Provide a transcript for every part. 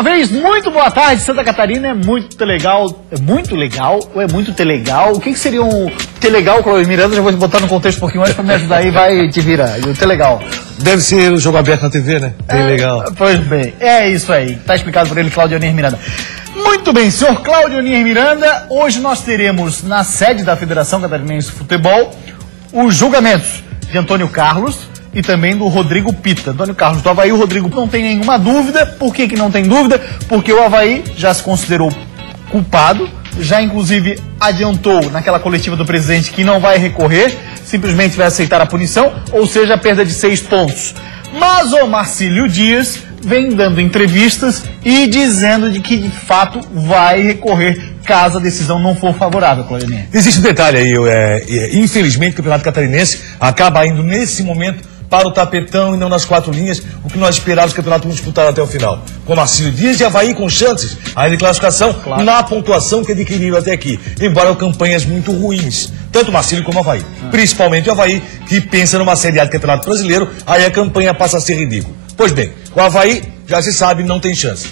uma vez, muito boa tarde. Santa Catarina é muito legal. É muito legal ou é muito telegal? O que seria um telegal, Cláudio Miranda? Já vou te botar no contexto um pouquinho antes pra me ajudar aí, vai te vira. E o telegal? Deve ser o jogo aberto na TV, né? Bem legal. Pois bem, é isso aí. Tá explicado por ele, Cláudio Miranda. Muito bem, senhor Cláudio Miranda, hoje nós teremos na sede da Federação Catarinense de Futebol os julgamentos de Antônio Carlos e também do Rodrigo Pita. Antônio Carlos do Avaí, o Rodrigo não tem nenhuma dúvida. Por que não tem dúvida? Porque o Avaí já se considerou culpado, já inclusive adiantou naquela coletiva do presidente que não vai recorrer, simplesmente vai aceitar a punição, ou seja, a perda de 6 pontos. Mas o Marcílio Dias vem dando entrevistas e dizendo de que de fato vai recorrer caso a decisão não for favorável, Claudinei. Existe um detalhe aí, infelizmente o Campeonato Catarinense acaba indo nesse momento para o tapetão e não nas 4 linhas, o que nós esperávamos que o campeonato disputado até o final. Com Marcílio Dias e Avaí com chances ainda de classificação, claro, na pontuação que adquiriram até aqui, embora campanhas muito ruins, tanto Marcílio como Avaí. Principalmente o Avaí, que pensa numa Série A do Campeonato Brasileiro, aí a campanha passa a ser ridícula. Pois bem, o Avaí, já se sabe, não tem chance.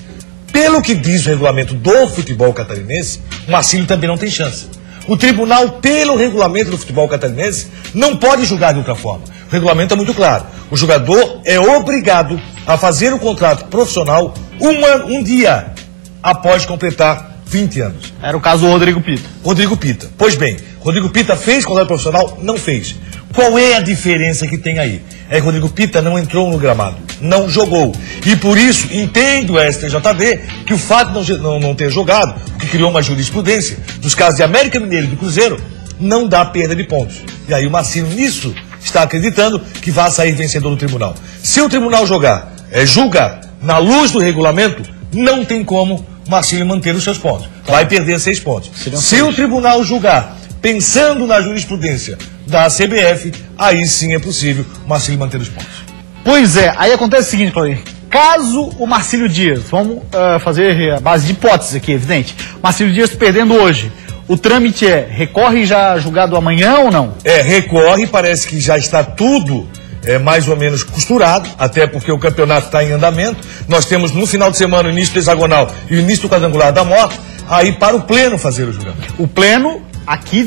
Pelo que diz o regulamento do futebol catarinense, o Marcílio também não tem chance. O tribunal, pelo regulamento do futebol catarinense, não pode julgar de outra forma. O regulamento é muito claro. O jogador é obrigado a fazer o contrato profissional um dia após completar 20 anos. Era o caso do Rodrigo Pita. Rodrigo Pita. Pois bem, Rodrigo Pita fez contrato profissional? Não fez. Qual é a diferença que tem aí? É que Rodrigo Pita não entrou no gramado, não jogou. E por isso, entendo o STJD que o fato de não ter jogado, o que criou uma jurisprudência, dos casos de América Mineiro e do Cruzeiro, não dá perda de pontos. E aí o Marcílio, nisso, está acreditando que vai sair vencedor do tribunal. Se o tribunal julgar na luz do regulamento, não tem como o Marcílio manter os seus pontos. Vai perder 6 pontos. Se o tribunal julgar pensando na jurisprudência da CBF, aí sim é possível o Marcílio manter os pontos. Pois é, aí acontece o seguinte, Claudio. Caso o Marcílio Dias, vamos fazer a base de hipótese aqui, evidente. Marcílio Dias perdendo hoje, o trâmite recorre já julgado amanhã ou não? Recorre, parece que já está tudo mais ou menos costurado, até porque o campeonato está em andamento. Nós temos no final de semana o início do hexagonal e o início do quadrangular da morte, aí para o pleno fazer o julgamento. O pleno aqui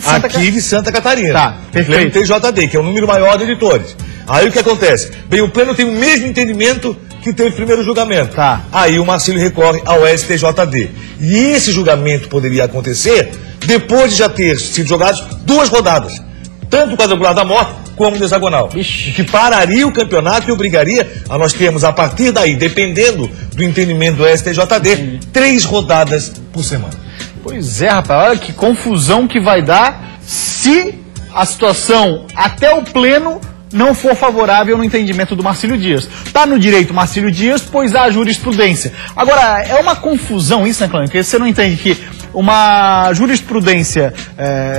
de Santa Catarina. Tá, perfeito. O pleno TJD, que é o número maior de editores. Aí o que acontece? Bem, o pleno tem o mesmo entendimento que teve o primeiro julgamento. Tá. Aí o Marcílio recorre ao STJD. E esse julgamento poderia acontecer depois de já ter sido jogados 2 rodadas. Tanto o quadrangular da morte como o hexagonal. Que pararia o campeonato e obrigaria a nós termos, a partir daí, dependendo do entendimento do STJD, 3 rodadas por semana. Pois é, rapaz, olha que confusão que vai dar se a situação até o pleno não for favorável no entendimento do Marcílio Dias. Tá no direito Marcílio Dias, pois há jurisprudência. Agora, é uma confusão isso, né, Cláudio? Porque você não entende que uma jurisprudência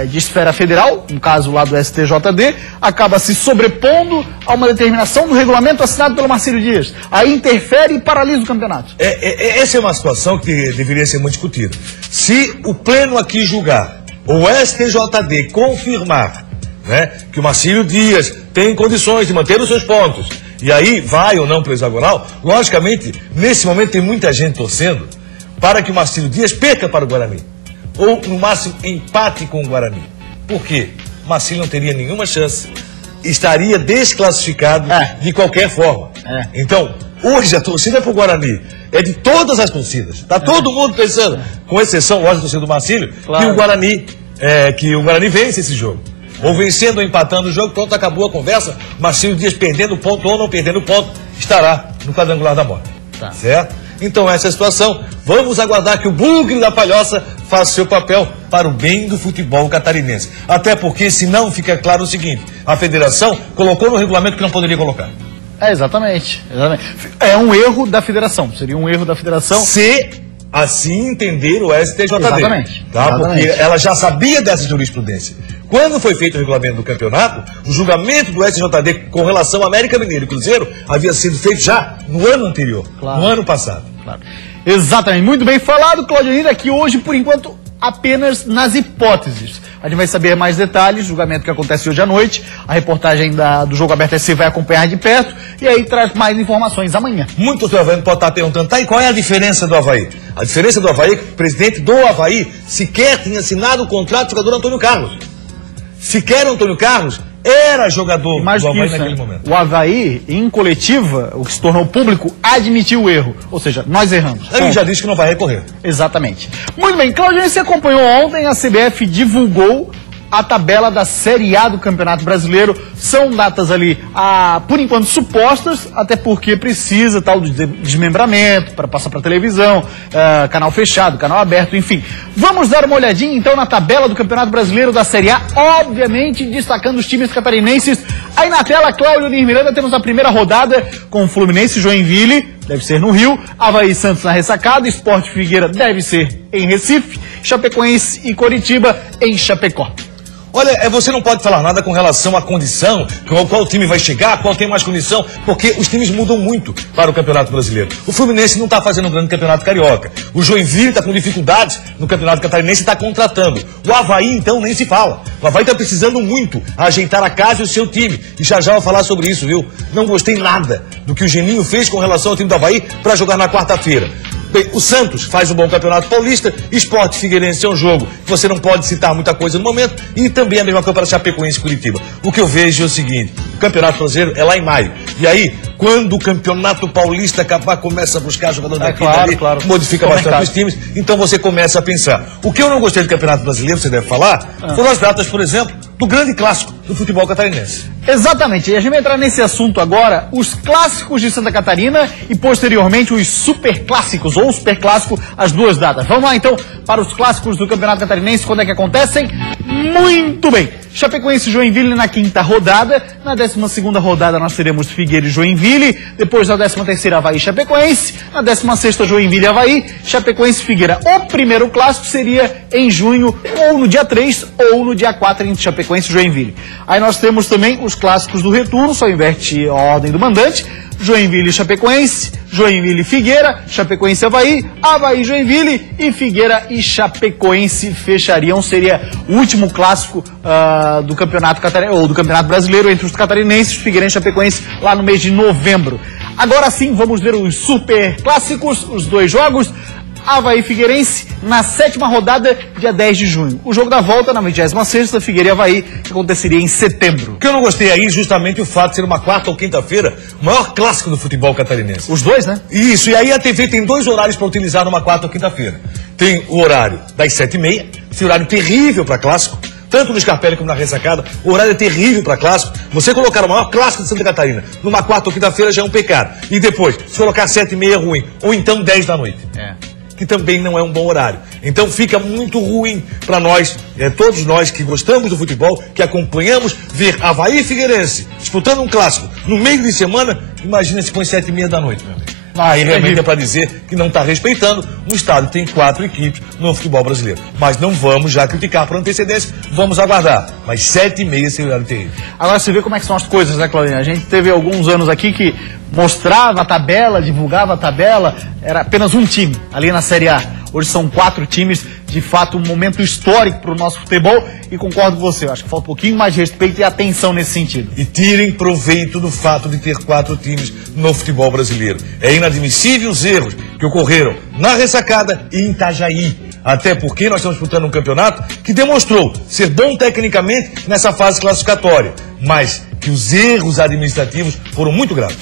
de esfera federal, no caso lá do STJD, acaba se sobrepondo a uma determinação do regulamento assinado pelo Marcílio Dias. Aí interfere e paralisa o campeonato. Essa é uma situação que deveria ser muito discutida. Se o pleno aqui julgar, ou o STJD confirmar, né, que o Marcílio Dias tem condições de manter os seus pontos, e aí vai ou não para o hexagonal, logicamente, nesse momento tem muita gente torcendo para que o Marcílio Dias perca para o Guarani, ou no máximo empate com o Guarani. Por quê? O Marcílio não teria nenhuma chance, estaria desclassificado de qualquer forma. Então, hoje a torcida para o Guarani é de todas as torcidas, está todo mundo pensando, com exceção, lógico, da torcida do Marcílio, claro, que o Guarani vence esse jogo. Ou vencendo ou empatando o jogo, pronto, acabou a conversa. Marcílio Dias perdendo ponto ou não perdendo ponto, estará no quadrangular da morte. Certo? Então essa é a situação. Vamos aguardar que o bugre da palhoça faça seu papel para o bem do futebol catarinense. Até porque, se não, fica claro o seguinte: a federação colocou no regulamento que não poderia colocar. Exatamente. É um erro da federação. Seria um erro da federação. Se assim entender o STJD. Exatamente. Tá? Exatamente. Porque ela já sabia dessa jurisprudência. Quando foi feito o regulamento do campeonato, o julgamento do STJD com relação ao América Mineiro e Cruzeiro havia sido feito já no ano anterior, no ano passado. Claro. Exatamente. Muito bem falado, Cláudio Miranda, que hoje, por enquanto, apenas nas hipóteses. A gente vai saber mais detalhes, julgamento que acontece hoje à noite. A reportagem do Jogo Aberto SC vai acompanhar de perto e aí traz mais informações amanhã. Muitos do Avaí podem estar perguntando, tá, e qual é a diferença do Avaí? A diferença do Avaí é que o presidente do Avaí sequer tinha assinado o contrato do jogador Antônio Carlos. Sequer o Antônio Carlos era jogador do Avaí naquele momento. O Avaí, em coletiva, o que se tornou público, admitiu o erro. Ou seja, nós erramos. Ele já disse que não vai recorrer. Exatamente. Muito bem, Claudio, você acompanhou ontem, a CBF divulgou a tabela da Série A do Campeonato Brasileiro. São datas ali, por enquanto, supostas, até porque precisa tal de desmembramento para passar para televisão, canal fechado, canal aberto, enfim. Vamos dar uma olhadinha, então, na tabela do Campeonato Brasileiro da Série A, obviamente destacando os times catarinenses. Aí na tela, Cláudio Nir Miranda, temos a primeira rodada com Fluminense e Joinville, deve ser no Rio, Avaí Santos na Ressacada, Sport Figueira deve ser em Recife, Chapecoense e Coritiba em Chapecó. Olha, você não pode falar nada com relação à condição, qual time vai chegar, qual tem mais condição, porque os times mudam muito para o Campeonato Brasileiro. O Fluminense não está fazendo um grande campeonato carioca. O Joinville está com dificuldades no Campeonato Catarinense e está contratando. O Avaí, então, nem se fala. O Avaí está precisando muito ajeitar a casa e o seu time. E já vou falar sobre isso, viu? Não gostei nada do que o Geninho fez com relação ao time do Avaí para jogar na quarta-feira. Bem, o Santos faz um bom campeonato paulista, Sport Figueirense é um jogo que você não pode citar muita coisa no momento, e também a mesma coisa para Chapecoense e Curitiba. O que eu vejo é o seguinte, o Campeonato Brasileiro é lá em maio, e aí, quando o Campeonato Paulista acabar, começa a buscar jogador daqui e dali, modifica bastante os times, então você começa a pensar. O que eu não gostei do Campeonato Brasileiro, você deve falar, foram as datas, por exemplo, do grande clássico do futebol catarinense. Exatamente, e a gente vai entrar nesse assunto agora, os clássicos de Santa Catarina e posteriormente os super clássicos ou super clássico, as duas datas. Vamos lá então para os clássicos do Campeonato Catarinense, quando é que acontecem? Muito bem, Chapecoense e Joinville na quinta rodada, na 12ª rodada nós teremos Figueira e Joinville, depois na 13ª Avaí e Chapecoense, na 16ª Joinville e Avaí, Chapecoense e Figueira. O primeiro clássico seria em junho, ou no dia 3 ou no dia 4 entre Chapecoense e Joinville. Aí nós temos também os clássicos do retorno, só inverte a ordem do mandante, Joinville e Chapecoense, Joinville e Figueira, Chapecoense e Avaí, Avaí e Joinville e Figueira e Chapecoense fechariam. Seria o último clássico do Campeonato Catarinense, ou do Campeonato Brasileiro entre os catarinenses, Figueirense e Chapecoense lá no mês de novembro. Agora sim, vamos ver os super clássicos, os dois jogos. Avaí e Figueirense na 7ª rodada, dia 10 de junho. O jogo da volta na 26ª, Figueira e Avaí, que aconteceria em setembro. O que eu não gostei aí, justamente o fato de ser uma quarta ou quinta-feira, o maior clássico do futebol catarinense. Os dois, né? Isso, e aí a TV tem dois horários para utilizar numa quarta ou quinta-feira. Tem o horário das 7h30, esse horário terrível para clássico, tanto no Scarpelli como na Ressacada, o horário é terrível para clássico. Você colocar o maior clássico de Santa Catarina numa quarta ou quinta-feira já é um pecado. E depois, se colocar 7h30 é ruim, ou então 10 da noite. Que também não é um bom horário. Então fica muito ruim para nós, todos nós que gostamos do futebol, que acompanhamos, ver Avaí e Figueirense disputando um clássico no meio de semana. Imagina se põe 7h30 da noite, meu amigo. Aí realmente é para dizer que não está respeitando um estado que tem 4 equipes no futebol brasileiro. Mas não vamos já criticar por antecedência, vamos aguardar. Mas 7h30 esse horário terrível. Agora você vê como é que são as coisas, né, Claudinha? A gente teve alguns anos aqui que mostrava a tabela, divulgava a tabela, era apenas um time ali na Série A. Hoje são 4 times, de fato um momento histórico para o nosso futebol, e concordo com você, eu acho que falta um pouquinho mais de respeito e atenção nesse sentido. E tirem proveito do fato de ter 4 times no futebol brasileiro. É inadmissível os erros que ocorreram na Ressacada e em Itajaí. Até porque nós estamos disputando um campeonato que demonstrou ser bom tecnicamente nessa fase classificatória, mas que os erros administrativos foram muito graves.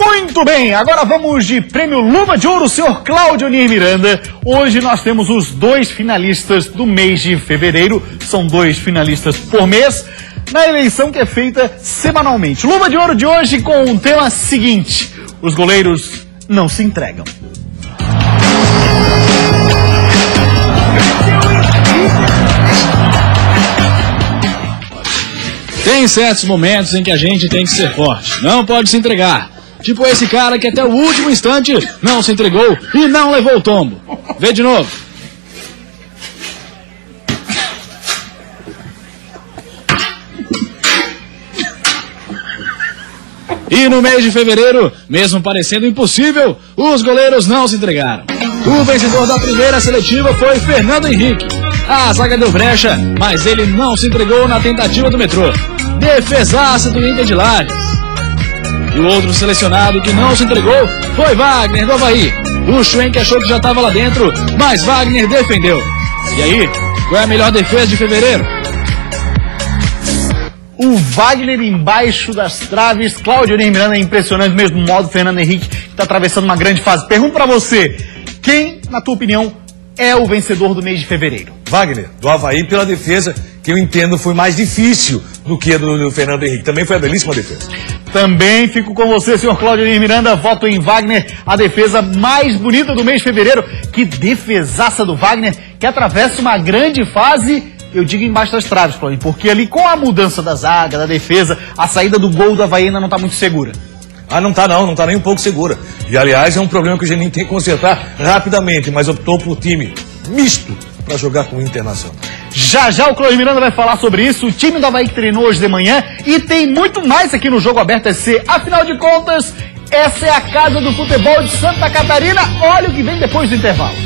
Muito bem, agora vamos de prêmio Luva de Ouro, senhor Cláudio Nir Miranda. Hoje nós temos os 2 finalistas do mês de fevereiro, são 2 finalistas por mês, na eleição que é feita semanalmente. Luva de Ouro de hoje com o tema seguinte: os goleiros não se entregam. Tem certos momentos em que a gente tem que ser forte, não pode se entregar. Tipo esse cara que até o último instante não se entregou e não levou o tombo. Vê de novo. E no mês de fevereiro, mesmo parecendo impossível, os goleiros não se entregaram. O vencedor da primeira seletiva foi Fernando Henrique. A zaga deu brecha, mas ele não se entregou na tentativa do metrô. Defesaça do Inter de Lages. E o outro selecionado que não se entregou foi Wagner do Avaí. O Schwenk achou que já estava lá dentro, mas Wagner defendeu. E aí, qual é a melhor defesa de fevereiro? O Wagner embaixo das traves. Cláudio Miranda é impressionante, mesmo modo. Fernando Henrique, que está atravessando uma grande fase. Pergunto para você, quem, na tua opinião, é o vencedor do mês de fevereiro? Wagner, do Avaí, pela defesa, que eu entendo foi mais difícil do que a do Fernando Henrique. Também foi a belíssima defesa. Também fico com você, senhor Cláudio Miranda. Voto em Wagner, a defesa mais bonita do mês de fevereiro. Que defesaça do Wagner, que atravessa uma grande fase, eu digo embaixo das traves, Cláudio, porque ali com a mudança da zaga, da defesa, a saída do gol do Avaí ainda não está muito segura. Ah, não tá nem um pouco segura. E, aliás, é um problema que o Geninho tem que consertar rapidamente, mas optou por time misto para jogar com o Internacional. Já já o Cláudio Miranda vai falar sobre isso, o time do Avaí que treinou hoje de manhã, e tem muito mais aqui no Jogo Aberto SC. Afinal de contas, essa é a casa do futebol de Santa Catarina. Olha o que vem depois do intervalo.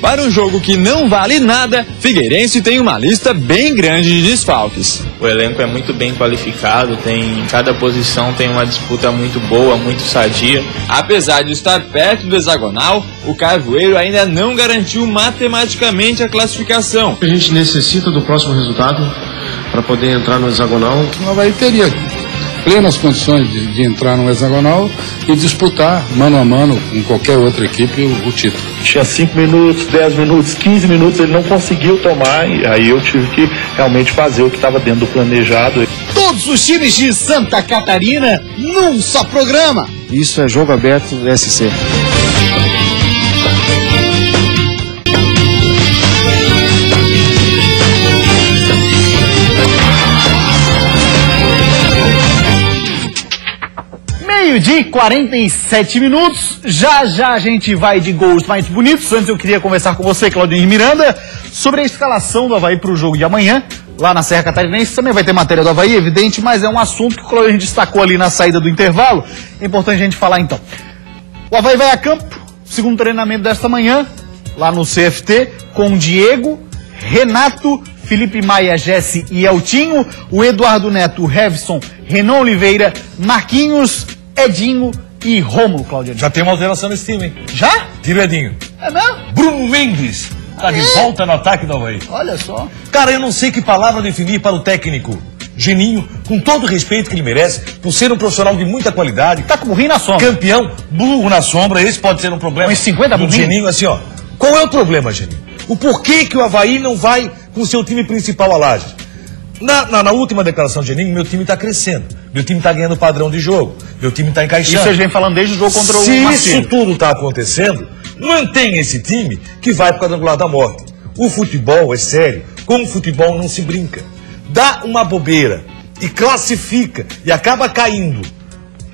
Para um jogo que não vale nada, Figueirense tem uma lista bem grande de desfalques. O elenco é muito bem qualificado, em cada posição tem uma disputa muito boa, muito sadia. Apesar de estar perto do hexagonal, o Carvoeiro ainda não garantiu matematicamente a classificação. A gente necessita do próximo resultado para poder entrar no hexagonal. O Avaí teria plenas condições de entrar no hexagonal e disputar mano a mano com qualquer outra equipe o título. Tinha 5 minutos, 10 minutos, 15 minutos, ele não conseguiu tomar, e aí eu tive que realmente fazer o que estava dentro do planejado. Todos os times de Santa Catarina num só programa. Isso é Jogo Aberto SC. Meio-dia e 47 minutos, já a gente vai de gols mais bonitos. Antes eu queria conversar com você, Claudinho Miranda, sobre a escalação do Avaí para o jogo de amanhã, lá na Serra Catarinense. Também vai ter matéria do Avaí, evidente, mas é um assunto que o Claudinho destacou ali na saída do intervalo. É importante a gente falar então. O Avaí vai a campo, segundo treinamento desta manhã, lá no CFT, com Diego, Renato, Felipe Maia, Jesse e Eltinho, o Eduardo Neto, o Revson, Renan Oliveira, Marquinhos, Edinho e Rômulo, Claudio. Já tem uma alteração nesse time, hein? Já? Tira o Edinho. É mesmo? Bruno Mendes tá de volta no ataque do Avaí. Olha só. Cara, eu não sei que palavra definir para o técnico Geninho, com todo o respeito que ele merece, por ser um profissional de muita qualidade. Tá com o burrinho na sombra. Campeão, burro na sombra, esse pode ser um problema. Uns 50 do Geninho, assim, ó. Qual é o problema, Geninho? O porquê que o Avaí não vai com o seu time principal a Lages? Na última declaração de Geninho, meu time está crescendo. Meu time está ganhando padrão de jogo. Meu time está encaixando. Isso a gente vem falando desde o jogo contra o Marcelo. Se isso tudo está acontecendo, mantém esse time que vai para o quadrangular da morte. O futebol é sério. Com o futebol não se brinca. Dá uma bobeira e classifica e acaba caindo.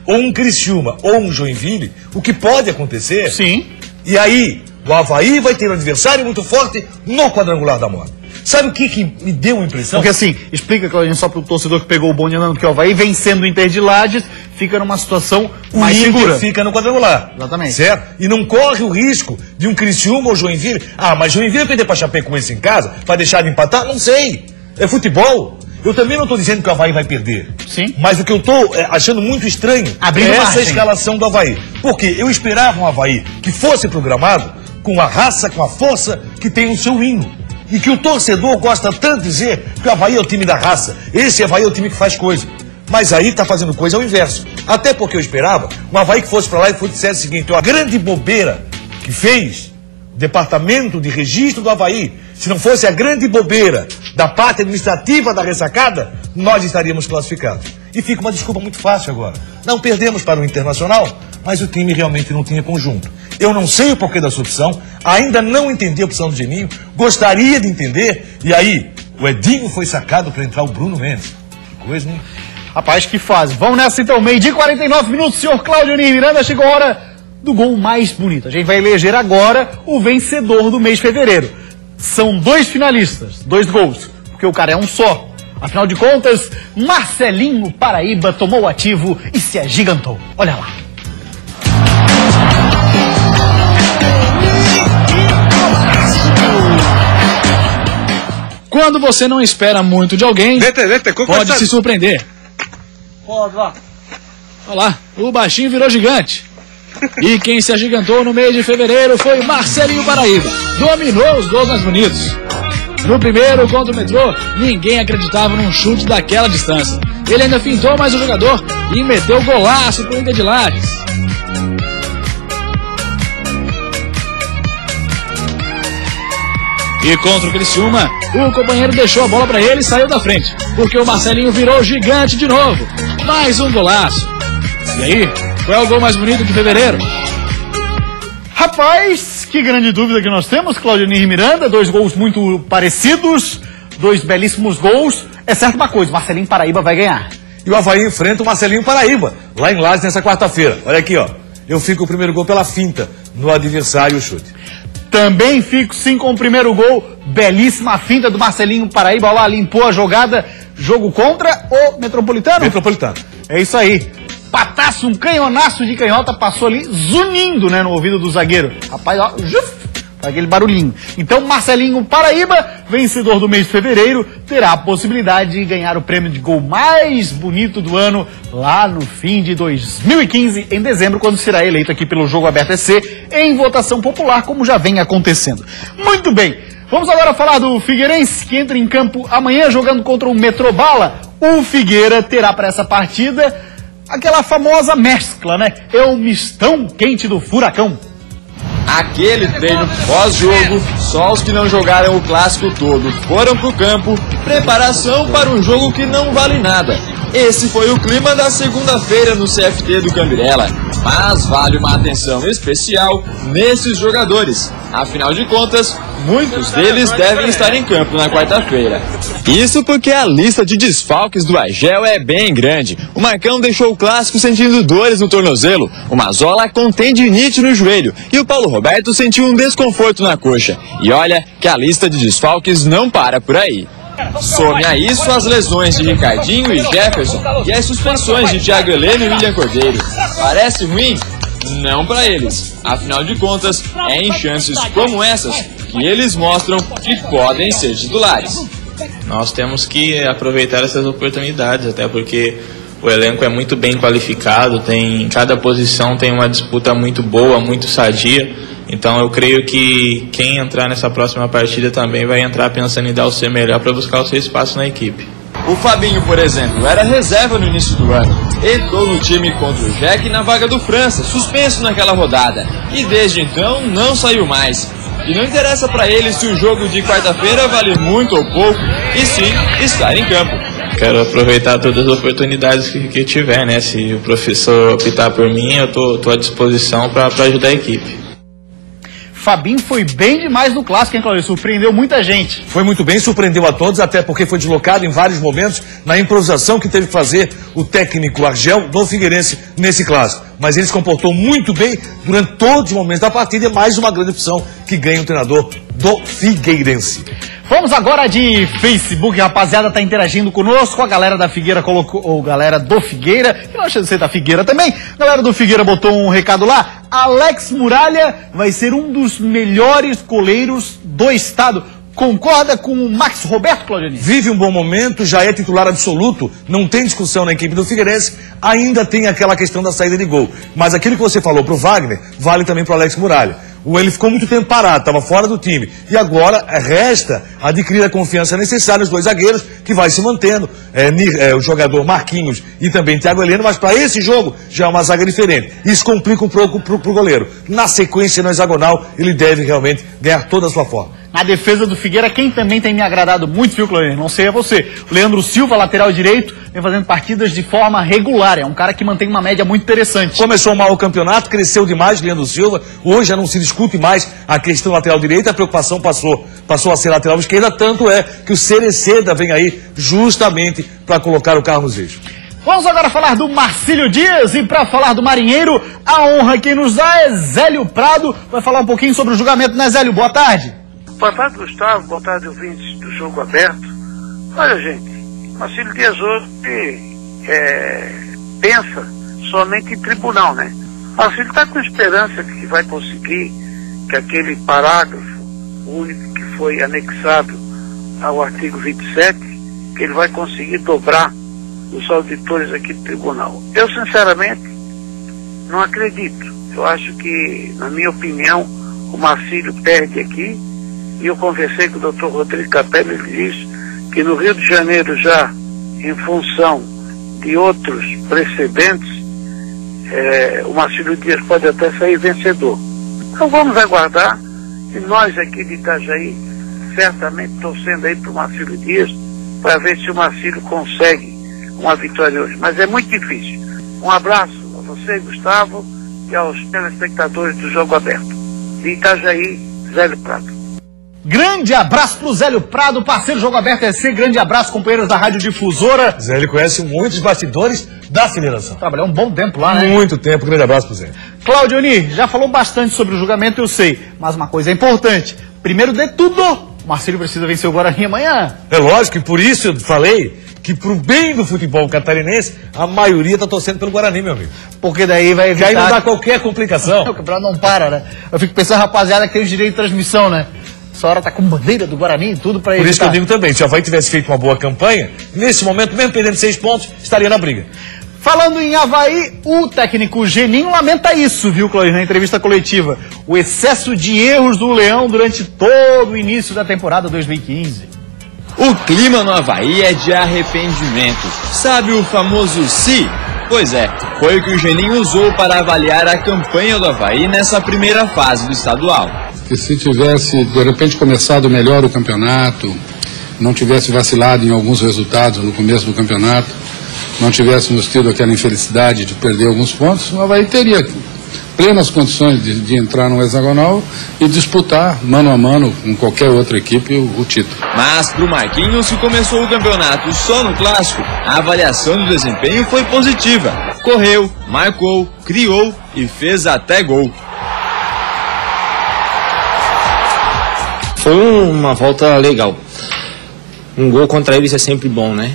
Ou um Criciúma ou um Joinville, o que pode acontecer. Sim. E aí, o Avaí vai ter um adversário muito forte no quadrangular da morte. Sabe o que me deu a impressão? Porque assim, explica, Claudinho, só para o torcedor que pegou o bonde andando, que o Avaí vencendo o Inter de Lages, fica numa situação mais segura. Fica no quadrangular. Exatamente. Certo? E não corre o risco de um Criciúma ou Joinville. Ah, mas Joinville perder para Chapecoense em casa, vai deixar de empatar? Não sei. É futebol. Eu também não estou dizendo que o Avaí vai perder. Sim. Mas o que eu estou achando muito estranho é essa escalação do Avaí. Porque eu esperava um Avaí que fosse programado com a raça, com a força que tem o seu hino. E que o torcedor gosta tanto de dizer que o Avaí é o time da raça. Esse Avaí é o time que faz coisa. Mas aí está fazendo coisa ao inverso. Até porque eu esperava um Avaí que fosse para lá e dissesse o seguinte: a grande bobeira que fez o departamento de registro do Avaí, se não fosse a grande bobeira da parte administrativa da ressacada, nós estaríamos classificados. E fica uma desculpa muito fácil agora. Não perdemos para o Internacional, mas o time realmente não tinha conjunto. Eu não sei o porquê da sua opção, ainda não entendi a opção do Geninho, gostaria de entender, e aí, o Edinho foi sacado para entrar o Bruno Mendes. Que coisa, hein? Rapaz, que fase. Vamos nessa então, meio-dia e 49 minutos, senhor Cláudio Miranda, chegou a hora do gol mais bonito. A gente vai eleger agora o vencedor do mês de fevereiro. São 2 finalistas, 2 gols, porque o cara é um só. Afinal de contas, Marcelinho Paraíba tomou o ativo e se agigantou. Olha lá. Quando você não espera muito de alguém, pode se surpreender. Olha lá, o baixinho virou gigante. E quem se agigantou no mês de fevereiro foi Marcelinho Paraíba. Dominou os gols mais bonitos. No primeiro contra o Metrô, ninguém acreditava num chute daquela distância. Ele ainda fintou mais o jogador e meteu golaço pro Inter de Lages. E contra o Criciúma, o companheiro deixou a bola para ele e saiu da frente, porque o Marcelinho virou gigante de novo. Mais um golaço. E aí, qual é o gol mais bonito de fevereiro? Rapaz, que grande dúvida que nós temos, Claudionir e Miranda. 2 gols muito parecidos, 2 belíssimos gols. É certo uma coisa, Marcelinho Paraíba vai ganhar. E o Avaí enfrenta o Marcelinho Paraíba, lá em Lages, nessa quarta-feira. Olha aqui, ó. Eu fico o primeiro gol pela finta, no adversário o chute. Também fico sim com o primeiro gol. Belíssima finta do Marcelinho Paraíba. Olha lá, limpou a jogada. Jogo contra o Metropolitano? Metropolitano. É isso aí. Pataço, um canhonaço de canhota, passou ali zunindo, né, no ouvido do zagueiro. Rapaz, ó, aquele barulhinho. Então, Marcelinho Paraíba, vencedor do mês de fevereiro, terá a possibilidade de ganhar o prêmio de gol mais bonito do ano lá no fim de 2015, em dezembro, quando será eleito aqui pelo Jogo Aberto EC em votação popular, como já vem acontecendo. Muito bem, vamos agora falar do Figueirense, que entra em campo amanhã jogando contra o Metrobala. O Figueira terá para essa partida aquela famosa mescla, né? É o mistão quente do furacão. Aquele treino pós-jogo, só os que não jogaram o clássico todo foram pro campo, preparação para um jogo que não vale nada. Esse foi o clima da segunda-feira no CFT do Cambirela, mas vale uma atenção especial nesses jogadores. Afinal de contas, muitos deles devem estar em campo na quarta-feira. Isso porque a lista de desfalques do Agel é bem grande. O Marcão deixou o clássico sentindo dores no tornozelo, o Mazola com tendinite no joelho e o Paulo Roberto sentiu um desconforto na coxa. E olha que a lista de desfalques não para por aí. Some a isso as lesões de Ricardinho e Jefferson e as suspensões de Thiago Heleno e William Cordeiro. Parece ruim? Não para eles. Afinal de contas, é em chances como essas que eles mostram que podem ser titulares. Nós temos que aproveitar essas oportunidades, até porque o elenco é muito bem qualificado, em cada posição tem uma disputa muito boa, muito sadia. Então eu creio que quem entrar nessa próxima partida também vai entrar pensando em dar o seu melhor para buscar o seu espaço na equipe. O Fabinho, por exemplo, era reserva no início do ano. Entrou no time contra o Jack na vaga do França, suspenso naquela rodada. E desde então não saiu mais. E não interessa para ele se o jogo de quarta-feira vale muito ou pouco, e sim estar em campo. Quero aproveitar todas as oportunidades que tiver, né? Se o professor optar por mim, eu tô à disposição para ajudar a equipe. Fabinho foi bem demais no clássico, hein, Claudio? Surpreendeu muita gente. Foi muito bem, surpreendeu a todos, até porque foi deslocado em vários momentos na improvisação que teve que fazer o técnico Argel do Figueirense nesse clássico. Mas ele se comportou muito bem durante todos os momentos da partida e é mais uma grande opção que ganha o treinador do Figueirense. Vamos agora de Facebook, a rapaziada tá interagindo conosco, a galera da Figueira colocou, ou galera do Figueira, que não deixa de ser da Figueira também, a galera do Figueira botou um recado lá, Alex Muralha vai ser um dos melhores goleiros do estado. Concorda com o Max Roberto, Claudionir? Vive um bom momento, já é titular absoluto, não tem discussão na equipe do Figueirense, ainda tem aquela questão da saída de gol. Mas aquilo que você falou pro Wagner, vale também pro Alex Muralha. Ele ficou muito tempo parado, estava fora do time. E agora resta adquirir a confiança necessária nos dois zagueiros, que vai se mantendo. O jogador Marquinhos e também Thiago Heleno, mas para esse jogo já é uma zaga diferente. Isso complica um pouco pro goleiro. Na sequência, no hexagonal, ele deve realmente ganhar toda a sua forma. Na defesa do Figueira, quem também tem me agradado muito, viu, Claudionir? Não sei é você. O Leandro Silva, lateral direito, vem fazendo partidas de forma regular. É um cara que mantém uma média muito interessante. Começou mal o campeonato, cresceu demais, Leandro Silva. Hoje já não se discute mais a questão lateral direita, a preocupação passou a ser lateral esquerda, tanto é que o Cereceda vem aí justamente para colocar o carro nos eixos. Vamos agora falar do Marcílio Dias e para falar do Marinheiro, a honra quem nos dá é Zélio Prado. Vai falar um pouquinho sobre o julgamento, né, Zélio? Boa tarde. Boa tarde, Gustavo. Boa tarde, ouvintes do Jogo Aberto. Olha, gente, Marcílio Dias hoje pensa somente em tribunal, né? Marcílio está com esperança de que vai conseguir que aquele parágrafo único que foi anexado ao artigo 27, que ele vai conseguir dobrar os auditores aqui do tribunal. Eu, sinceramente, não acredito. Eu acho que, na minha opinião, o Marcílio perde aqui, e eu conversei com o Dr. Rodrigo Capello, ele disse que no Rio de Janeiro já, em função de outros precedentes, o Marcílio Dias pode até sair vencedor. Então vamos aguardar, e nós aqui de Itajaí, certamente torcendo aí para o Marcílio Dias, para ver se o Marcílio consegue uma vitória hoje. Mas é muito difícil. Um abraço a você, Gustavo, e aos telespectadores do Jogo Aberto. De Itajaí, Zélio Prado. Grande abraço pro Zélio Prado, parceiro Jogo Aberto SC. Grande abraço, companheiros da Rádio Difusora. Zélio conhece muitos bastidores da federação. Trabalhou um bom tempo lá, né? Muito tempo. Grande abraço pro Zé. Cláudio Oni, já falou bastante sobre o julgamento, eu sei. Mas uma coisa é importante. Primeiro de tudo, o Marcílio precisa vencer o Guarani amanhã. É lógico, e por isso eu falei que pro bem do futebol catarinense, a maioria tá torcendo pelo Guarani, meu amigo. Porque daí vai evitar... Que aí não dá qualquer complicação. O campeonato não para, né? Eu fico pensando, rapaziada, que tem o direito de transmissão, né? Essa hora tá com bandeira do Guarani e tudo pra evitar. Por isso que eu digo também, se o Avaí tivesse feito uma boa campanha, nesse momento, mesmo perdendo 6 pontos, estaria na briga. Falando em Avaí, o técnico Geninho lamenta isso, viu, Cláudio, na entrevista coletiva. O excesso de erros do Leão durante todo o início da temporada 2015. O clima no Avaí é de arrependimento. Sabe o famoso "se"? Pois é, foi o que o Geninho usou para avaliar a campanha do Avaí nessa primeira fase do estadual. Que se tivesse, de repente, começado melhor o campeonato, não tivesse vacilado em alguns resultados no começo do campeonato, não tivéssemos tido aquela infelicidade de perder alguns pontos, o Avaí teria plenas condições de entrar no hexagonal e disputar mano a mano com qualquer outra equipe o título. Mas para o Marquinhos, que começou o campeonato só no clássico, a avaliação do desempenho foi positiva. Correu, marcou, criou e fez até gol. Foi uma volta legal. Um gol contra eles é sempre bom, né?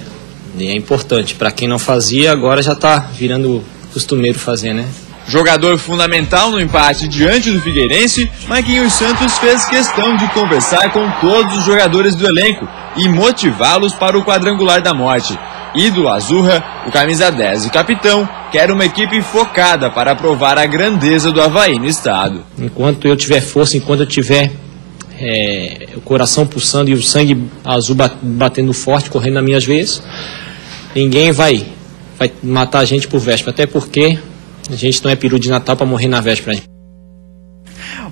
E é importante. Para quem não fazia, agora já tá virando costumeiro fazer, né? Jogador fundamental no empate diante do Figueirense, Marquinhos Santos fez questão de conversar com todos os jogadores do elenco e motivá-los para o quadrangular da morte. Ídolo Azurra, o camisa 10 e capitão, quer uma equipe focada para provar a grandeza do Avaí no estado. Enquanto eu tiver força, enquanto eu tiver o coração pulsando e o sangue azul batendo forte, correndo nas minhas veias, ninguém vai matar a gente por véspera, até porque a gente não é peru de Natal para morrer na véspera.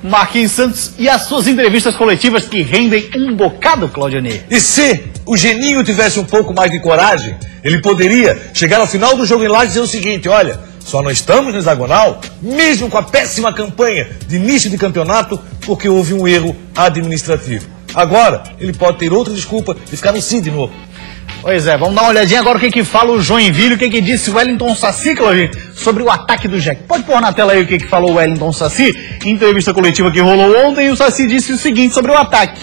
Marquinhos Santos e as suas entrevistas coletivas que rendem um bocado, Claudionir. E se o Geninho tivesse um pouco mais de coragem, ele poderia chegar ao final do jogo em lá e dizer o seguinte: olha, só não estamos no hexagonal, mesmo com a péssima campanha de início de campeonato, porque houve um erro administrativo. Agora, ele pode ter outra desculpa de ficar no CID de novo. Pois é, vamos dar uma olhadinha agora o que falou o Joinville, o que disse o Wellington Saci, Claudinho, sobre o ataque do Jack. Pode pôr na tela aí o que falou o Wellington Saci, em entrevista coletiva que rolou ontem, e o Saci disse o seguinte sobre o ataque.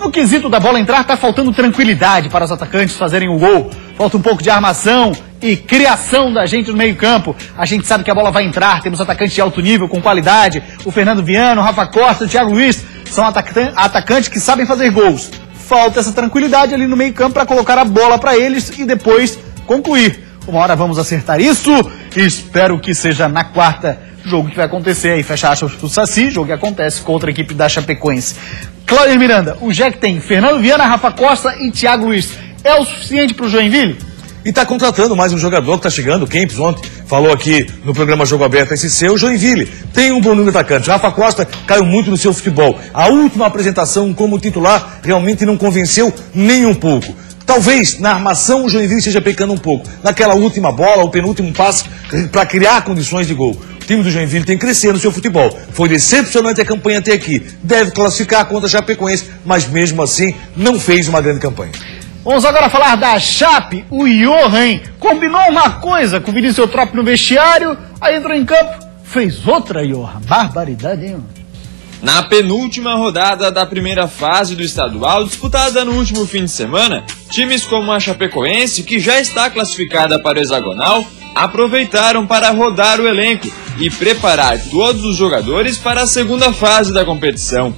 No quesito da bola entrar, tá faltando tranquilidade para os atacantes fazerem o gol. Falta um pouco de armação e criação da gente no meio campo. A gente sabe que a bola vai entrar, temos atacantes de alto nível, com qualidade. O Fernando Viano, o Rafa Costa, o Thiago Luiz, são atacantes que sabem fazer gols. Falta essa tranquilidade ali no meio campo para colocar a bola para eles e depois concluir. Uma hora vamos acertar isso. Espero que seja na quarta. Jogo que vai acontecer aí, fecha aspas pro Saci, jogo que acontece contra a equipe da Chapecoense. Cláudio Miranda, o Jack tem Fernando Viana, Rafa Costa e Thiago Luiz. É o suficiente pro Joinville? E está contratando mais um jogador que está chegando, o Kempis ontem falou aqui no programa Jogo Aberto SC, o Joinville. Tem um bom número de atacantes. Rafa Costa caiu muito no seu futebol. A última apresentação como titular realmente não convenceu nem um pouco. Talvez na armação o Joinville esteja pecando um pouco. Naquela última bola, o penúltimo passe para criar condições de gol. O time do Joinville tem que crescer no seu futebol. Foi decepcionante a campanha até aqui. Deve classificar contra a Chapecoense, mas mesmo assim não fez uma grande campanha. Vamos agora falar da Chape. O Johan combinou uma coisa com o Vinícius Eutrópio no vestiário, aí entrou em campo, fez outra, Johan. Barbaridade, hein? Na penúltima rodada da primeira fase do estadual, disputada no último fim de semana, times como a Chapecoense, que já está classificada para o hexagonal, aproveitaram para rodar o elenco e preparar todos os jogadores para a segunda fase da competição.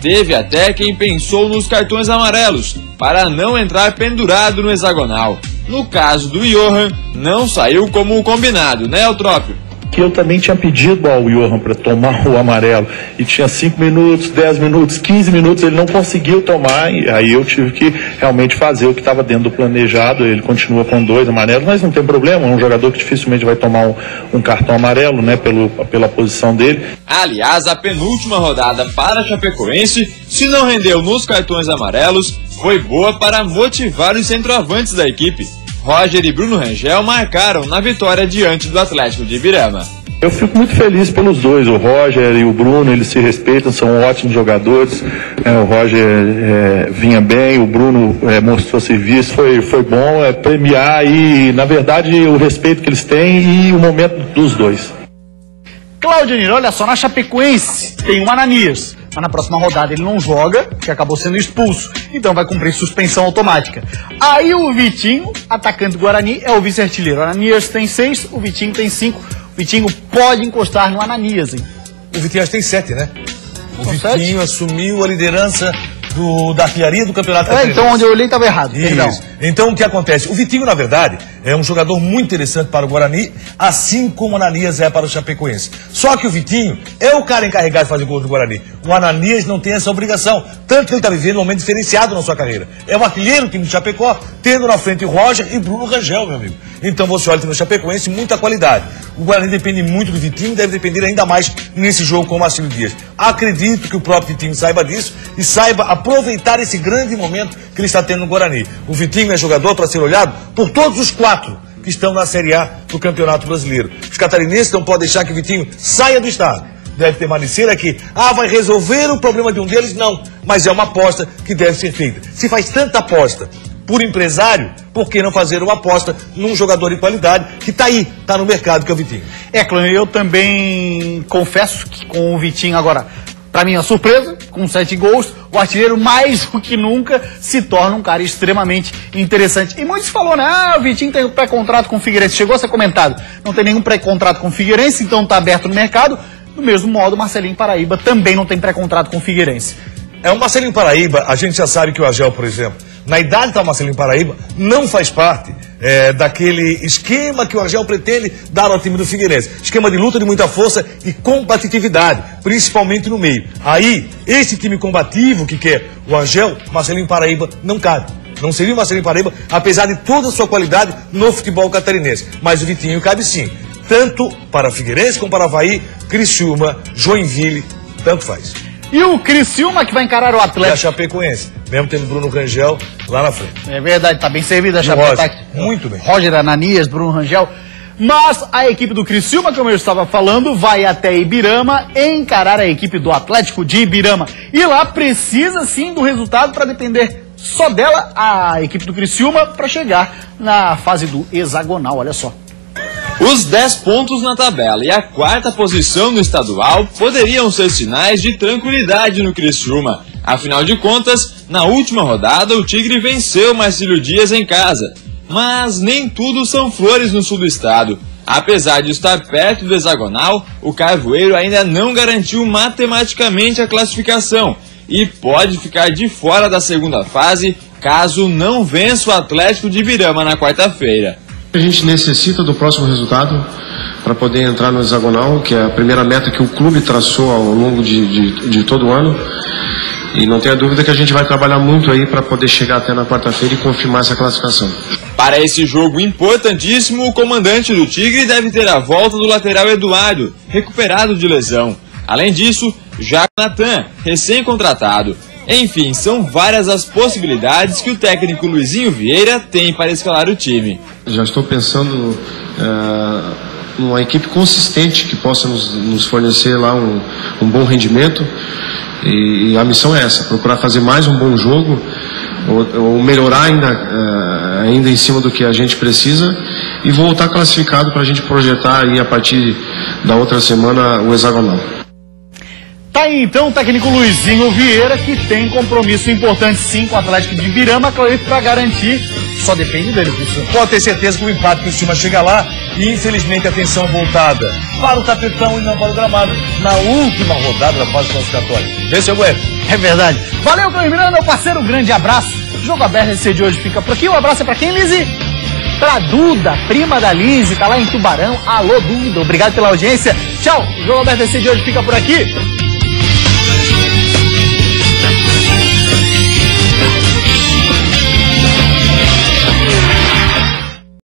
Teve até quem pensou nos cartões amarelos, para não entrar pendurado no hexagonal. No caso do Johan, não saiu como o combinado, né, Eutrópio? Que eu também tinha pedido ao Johan para tomar o amarelo, e tinha 5 minutos, 10 minutos, 15 minutos, ele não conseguiu tomar, e aí eu tive que realmente fazer o que estava dentro do planejado. Ele continua com 2 amarelos, mas não tem problema, é um jogador que dificilmente vai tomar um cartão amarelo, né, pela posição dele. Aliás, a penúltima rodada para a Chapecoense, se não rendeu nos cartões amarelos, foi boa para motivar os centroavantes da equipe. Roger e Bruno Rangel marcaram na vitória diante do Atlético de Ibirama. Eu fico muito feliz pelos dois, o Roger e o Bruno, eles se respeitam, são ótimos jogadores. O Roger vinha bem, o Bruno mostrou serviço, foi bom premiar e, na verdade, o respeito que eles têm e o momento dos dois. Claudionir, olha só, na Chapecoense tem o Ananias, mas na próxima rodada ele não joga, porque acabou sendo expulso, então vai cumprir suspensão automática. Aí o Vitinho, atacante do Guarani, é o vice-artilheiro. O Ananias tem 6, o Vitinho tem 5. O Vitinho pode encostar no Ananias, hein? O Vitinho tem 7, né? O Com Vitinho 7? assumiu a liderança da artilharia do Campeonato Catarinense. Então onde eu olhei estava errado, perdão. Isso. Então o que acontece? O Vitinho, na verdade, é um jogador muito interessante para o Guarani, assim como o Ananias é para o Chapecoense. Só que o Vitinho é o cara encarregado de fazer gol do Guarani. O Ananias não tem essa obrigação, tanto que ele está vivendo um momento diferenciado na sua carreira. É o artilheiro do time de Chapecó, tendo na frente o Roger e Bruno Rangel, meu amigo. Então você olha no Chapecoense, muita qualidade. O Guarani depende muito do Vitinho, deve depender ainda mais nesse jogo com o Marcelo Dias. Acredito que o próprio Vitinho saiba disso e saiba aproveitar esse grande momento que ele está tendo no Guarani. O Vitinho é jogador para ser olhado por todos os 4 que estão na Série A do Campeonato Brasileiro. Os catarinenses não podem deixar que o Vitinho saia do estado. Deve permanecer aqui. Vai resolver o problema de um deles? Não. Mas é uma aposta que deve ser feita. Se faz tanta aposta por empresário, por que não fazer uma aposta num jogador de qualidade que está aí, está no mercado, que é o Vitinho? Clã, eu também confesso que com o Vitinho agora, para mim, a surpresa, com 7 gols, o artilheiro mais do que nunca se torna um cara extremamente interessante. E muitos falaram, né? O Vitinho tem um pré-contrato com o Figueirense. Chegou a ser comentado. Não tem nenhum pré-contrato com o Figueirense, então está aberto no mercado. Do mesmo modo, o Marcelinho Paraíba também não tem pré-contrato com o Figueirense. O Marcelinho Paraíba, a gente já sabe que o Agel, por exemplo, na idade do Marcelinho Paraíba, não faz parte daquele esquema que o Agel pretende dar ao time do Figueirense. Esquema de luta, de muita força e combatividade, principalmente no meio. Aí, esse time combativo que quer o Agel, Marcelinho Paraíba não cabe. Não seria o Marcelinho Paraíba, apesar de toda a sua qualidade no futebol catarinense. Mas o Vitinho cabe sim, tanto para Figueirense como para Avaí, Criciúma, Joinville, tanto faz. E o Criciúma que vai encarar o Atlético. E a Chapecoense, mesmo tendo Bruno Rangel lá na frente. É verdade, tá bem servida a Chapecoense. Muito bem. Roger, Ananias, Bruno Rangel. Mas a equipe do Criciúma, como eu estava falando, vai até Ibirama encarar a equipe do Atlético de Ibirama. E lá precisa sim do resultado para depender só dela, a equipe do Criciúma, para chegar na fase do hexagonal, olha só. Os 10 pontos na tabela e a 4ª posição no estadual poderiam ser sinais de tranquilidade no Criciúma. Afinal de contas, na última rodada o Tigre venceu Marcílio Dias em casa. Mas nem tudo são flores no sul do estado. Apesar de estar perto do hexagonal, o Carvoeiro ainda não garantiu matematicamente a classificação e pode ficar de fora da segunda fase caso não vença o Atlético de Ibirama na quarta-feira. A gente necessita do próximo resultado para poder entrar no hexagonal, que é a primeira meta que o clube traçou ao longo de todo o ano. E não tenha dúvida que a gente vai trabalhar muito aí para poder chegar até na quarta-feira e confirmar essa classificação. Para esse jogo importantíssimo, o comandante do Tigre deve ter a volta do lateral Eduardo, recuperado de lesão. Além disso, Natan, recém-contratado. Enfim, são várias as possibilidades que o técnico Luizinho Vieira tem para escalar o time. Já estou pensando numa equipe consistente que possa nos fornecer lá um bom rendimento. E a missão é essa, procurar fazer mais um bom jogo, ou melhorar ainda em cima do que a gente precisa e voltar classificado para a gente projetar aí a partir da outra semana o hexagonal. Tá aí então o técnico Luizinho Vieira, que tem compromisso importante sim com o Atlético de Ibirama, para garantir, só depende dele, professor. Pode ter certeza que o empate do time chega lá e infelizmente a atenção voltada para o tapetão e não para o gramado na última rodada da fase classificatória. Vê se eu aguento. É verdade. Valeu, Cláudio Miranda, meu parceiro, um grande abraço. Jogo Aberto SC de hoje fica por aqui. Um abraço pra quem, Lizzy? Pra Duda, prima da Lizzy, tá lá em Tubarão. Alô, Duda, obrigado pela audiência. Tchau, o Jogo Aberto SC de hoje fica por aqui.